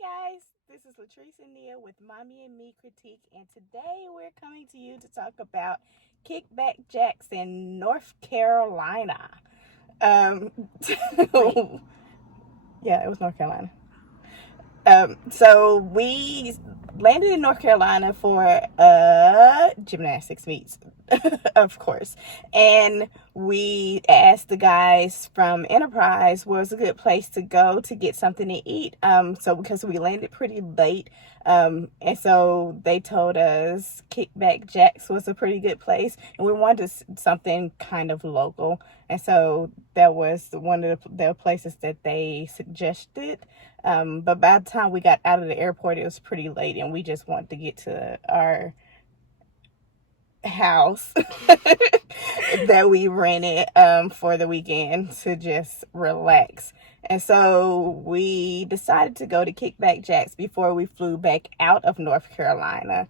guys, this is Latrice and Nia with Mommy and Me Critique, and today we're coming to you to talk about Kickback Jacks in North Carolina. Um, yeah, it was North Carolina. So we landed in North Carolina for gymnastics meets, of course. And we asked the guys from Enterprise was a good place to go to get something to eat. So because we landed pretty late, and so they told us Kickback Jacks was a pretty good place, and we wanted something kind of local. And so that was one of the places that they suggested. But by the time we got out of the airport, it was pretty late, and we just wanted to get to our house that we rented for the weekend to just relax. And so we decided to go to Kickback Jacks before we flew back out of North Carolina.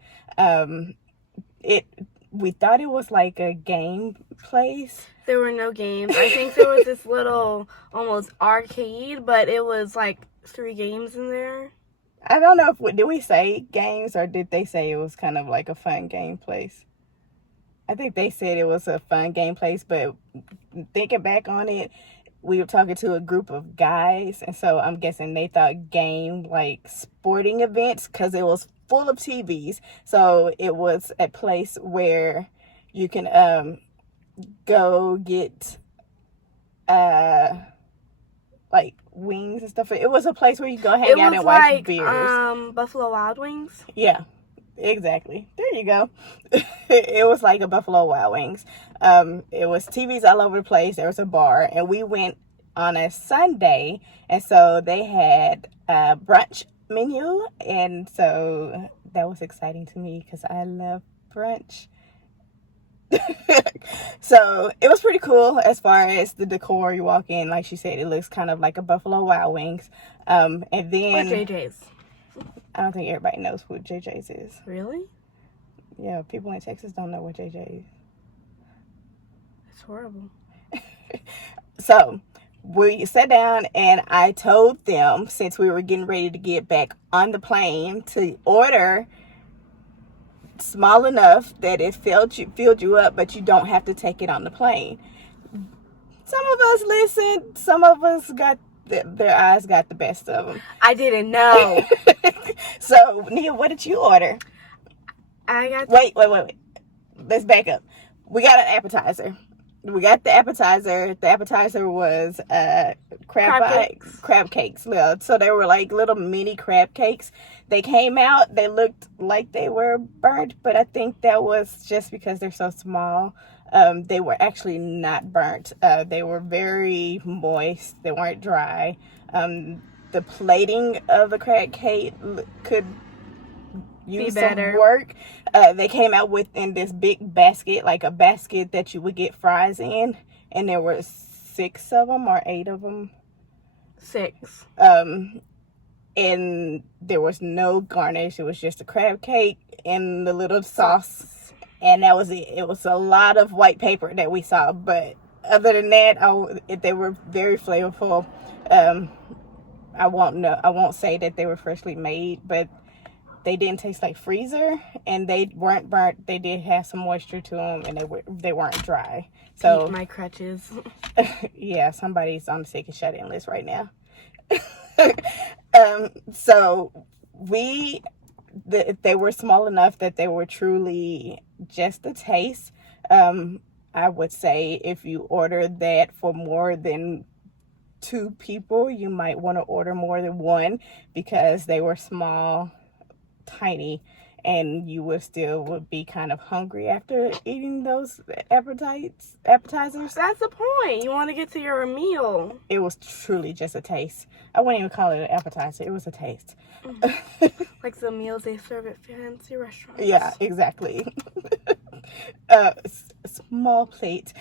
We thought it was like a game place. There were no games. I think there was this little almost arcade, but it was like 3 games in there. I don't know did we say games or did they say it was kind of like a fun game place? I think they said it was a fun game place, but thinking back on it, we were talking to a group of guys, and so I'm guessing they thought game like sporting events because it was full of TVs. So it was a place where you can go get like wings and stuff. It was a place where you go hang out and watch beers. Buffalo Wild Wings. Yeah, exactly. There you go. It was like a Buffalo Wild Wings. It was TVs all over the place. There was a bar, and we went on a Sunday, and so they had a brunch menu, and so that was exciting to me because I love brunch. So it was pretty cool as far as the decor. You walk in, like she said, it looks kind of like a Buffalo Wild Wings. And then Or JJ's. I don't think everybody knows what JJ's is. Really? Yeah, people in Texas don't know what JJ is. It's horrible. So we sat down and I told them, since we were getting ready to get back on the plane, to order small enough that it filled you up, but you don't have to take it on the plane. Some of us listened. Some of us got their eyes got the best of them. I didn't know. So, Nia, what did you order? I got... Wait. Let's back up. We got an appetizer. We got the appetizer. The appetizer was crab cakes. So they were like little mini crab cakes. They came out. They looked like they were burnt, but I think that was just because they're so small. They were actually not burnt. They were very moist. They weren't dry. The plating of the crab cake could use some work. They came out in this big basket, like a basket that you would get fries in, and there were 6 of them or 8 of them. 6. And there was no garnish. It was just a crab cake and the little sauce, and that was it. It was a lot of white paper that we saw, but other than that, they were very flavorful. I won't say that they were freshly made, but they didn't taste like freezer, and they weren't burnt. They did have some moisture to them, and they weren't dry. So my crutches. Yeah, somebody's on the sick and shut in list right now. So they were small enough that they were truly just a taste. I would say if you order that for more than 2 people, you might want to order more than 1 because they were small, tiny, and you would be kind of hungry after eating those appetizers. That's the point. You want to get to your meal. It was truly just a taste. I wouldn't even call it an appetizer. It was a taste. Like the meals they serve at fancy restaurants. Yeah, exactly. Small plate.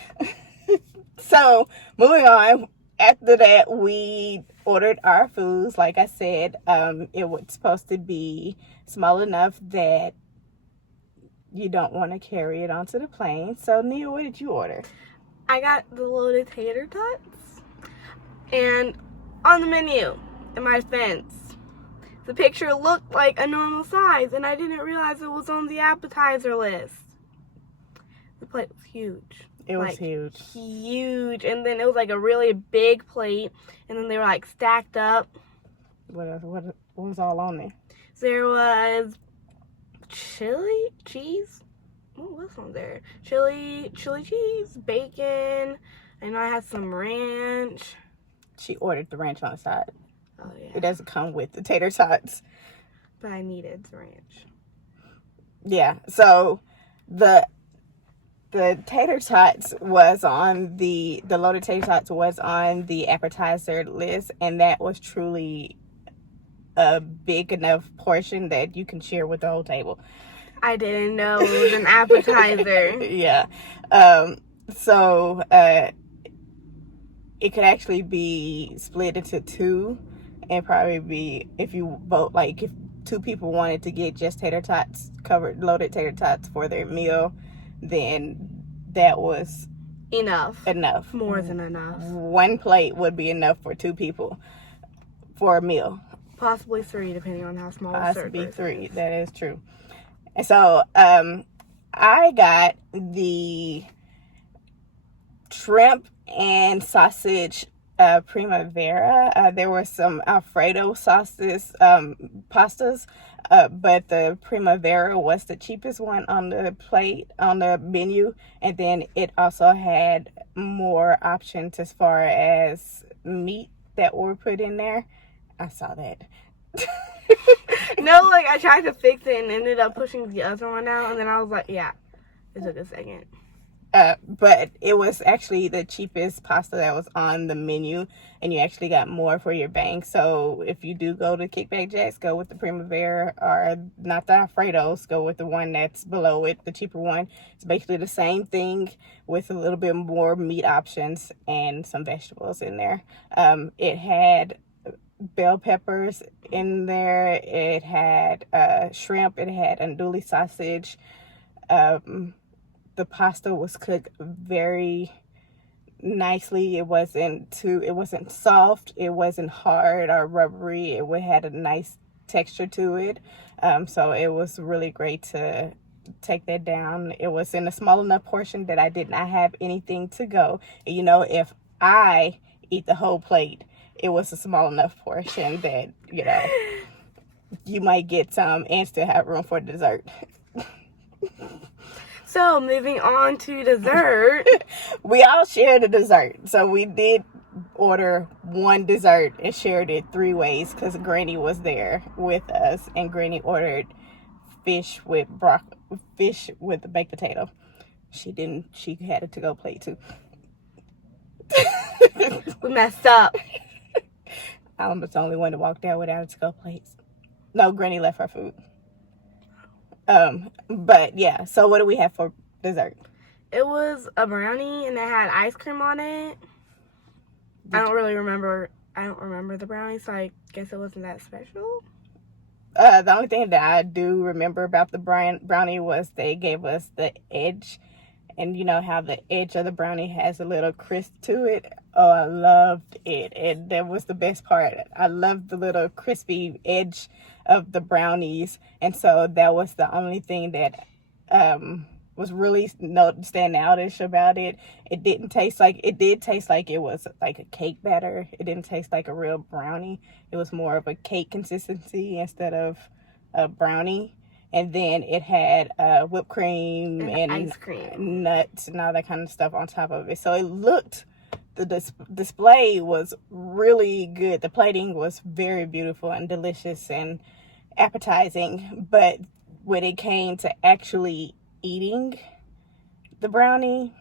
So, moving on. After that, we ordered our foods. Like I said, it was supposed to be small enough that you don't want to carry it onto the plane. So, Nia, what did you order? I got the loaded tater tots. And on the menu, in my defense, the picture looked like a normal size, and I didn't realize it was on the appetizer list. The plate was huge. It was huge. Huge. And then it was like a really big plate, and then they were like stacked up. What was all on there? There was chili cheese. What was on there? Chili cheese, bacon. I know I had some ranch. She ordered the ranch on the side. Oh yeah. It doesn't come with the tater tots. But I needed the ranch. Yeah. So the tater tots was on the loaded tater tots was on the appetizer list, and that was truly a big enough portion that you can share with the whole table. I didn't know it was an appetizer. Yeah. So it could actually be split into two, and probably be, if you both, like, if two people wanted to get just tater tots, loaded tater tots for their meal, then that was Enough. More than enough. One plate would be enough for two people for a meal. Possibly three, depending on how small the server is. Possibly three. That is true. And so I got the shrimp and sausage primavera. There were some Alfredo sauces, pastas, but the primavera was the cheapest one on the plate, on the menu. And then it also had more options as far as meat that were put in there. I saw that. No, like, I tried to fix it and ended up pushing the other one out, and then I was like, yeah, it took a second. But it was actually the cheapest pasta that was on the menu, and you actually got more for your bang. So if you do go to Kickback Jacks, go with the Primavera, or not the Alfredos, go with the one that's below it, the cheaper one. It's basically the same thing with a little bit more meat options and some vegetables in there. It had bell peppers in there. It had shrimp. It had andouille sausage. The pasta was cooked very nicely. It wasn't soft. It wasn't hard or rubbery. It had a nice texture to it. So it was really great to take that down. It was in a small enough portion that I did not have anything to go. You know, if I eat the whole plate, it was a small enough portion that, you know, you might get some and still have room for dessert. So, moving on to dessert. We all shared a dessert. So, we did order one dessert and shared it three ways because Granny was there with us, and Granny ordered fish with the baked potato. She had a to-go plate too. We messed up. I was the only one that walked out without a to-go plate. No, Granny left her food. But yeah, so what do we have for dessert? It was a brownie and it had ice cream on it. I don't remember the brownie, so I guess it wasn't that special. The only thing that I do remember about the brownie was they gave us the edge. And you know how the edge of the brownie has a little crisp to it? Oh, I loved it. And that was the best part. I loved the little crispy edge of the brownies. And so that was the only thing that was really standoutish about it. It did taste like it was like a cake batter. It didn't taste like a real brownie. It was more of a cake consistency instead of a brownie. And then it had whipped cream and ice cream, nuts and all that kind of stuff on top of it. So it looked, the display was really good. The plating was very beautiful and delicious and appetizing. But when it came to actually eating the brownie,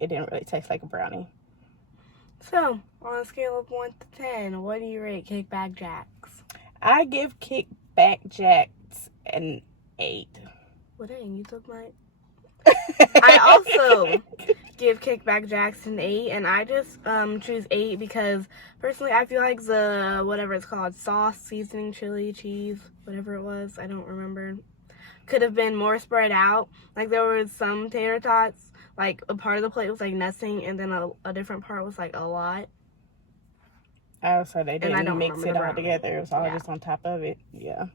it didn't really taste like a brownie. So, on a scale of 1 to 10, what do you rate Kickback Jacks? I give Kickback Jacks an 8. Well, dang, you took my... I also give Kickback Jacks an 8, and I just choose 8 because, personally, I feel like the, whatever it's called, sauce, seasoning, chili, cheese, whatever it was, I don't remember, could have been more spread out. Like, there was some tater tots, like, a part of the plate was, like, nothing, and then a different part was, like, a lot. Oh, so they I didn't don't mix remember it the all brownies. together. It was all Yeah. just on top of it. Yeah.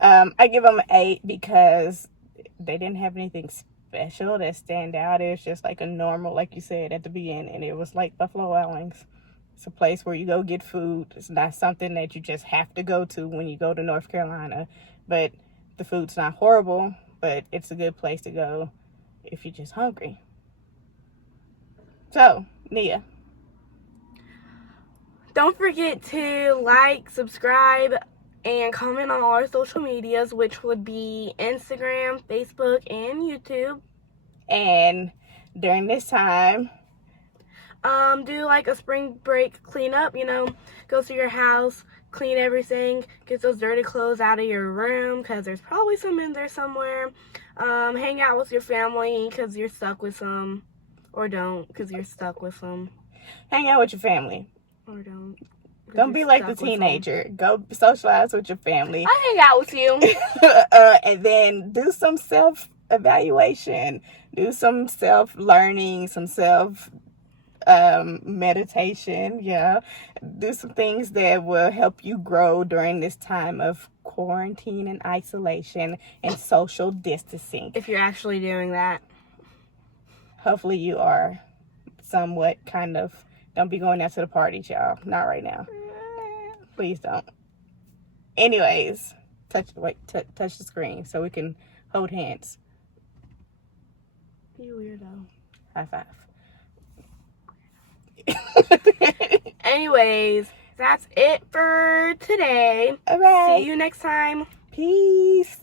I give them an 8 because they didn't have anything special that stand out. It was just like a normal, like you said at the beginning. It was like Buffalo Wild Wings. It's a place where you go get food. It's not something that you just have to go to when you go to North Carolina. But the food's not horrible, but it's a good place to go if you're just hungry. So, Nia. Don't forget to like, subscribe, and comment on all our social medias, which would be Instagram, Facebook, and YouTube. And during this time, Do like a spring break cleanup, go to your house, clean everything, get those dirty clothes out of your room because there's probably some in there somewhere. Hang out with your family because you're stuck with some, or don't because you're stuck with some, hang out with your family. or don't. Don't be like the teenager. Go socialize with your family. I hang out with you. And then do some self-evaluation. Do some self-learning, some meditation. Yeah. Do some things that will help you grow during this time of quarantine and isolation and social distancing. If you're actually doing that. Hopefully you are somewhat kind of. Don't be going out to the parties, y'all. Not right now. Please don't. Anyways, touch the screen so we can hold hands. You weirdo. High five. Anyways, that's it for today. All right. See you next time. Peace.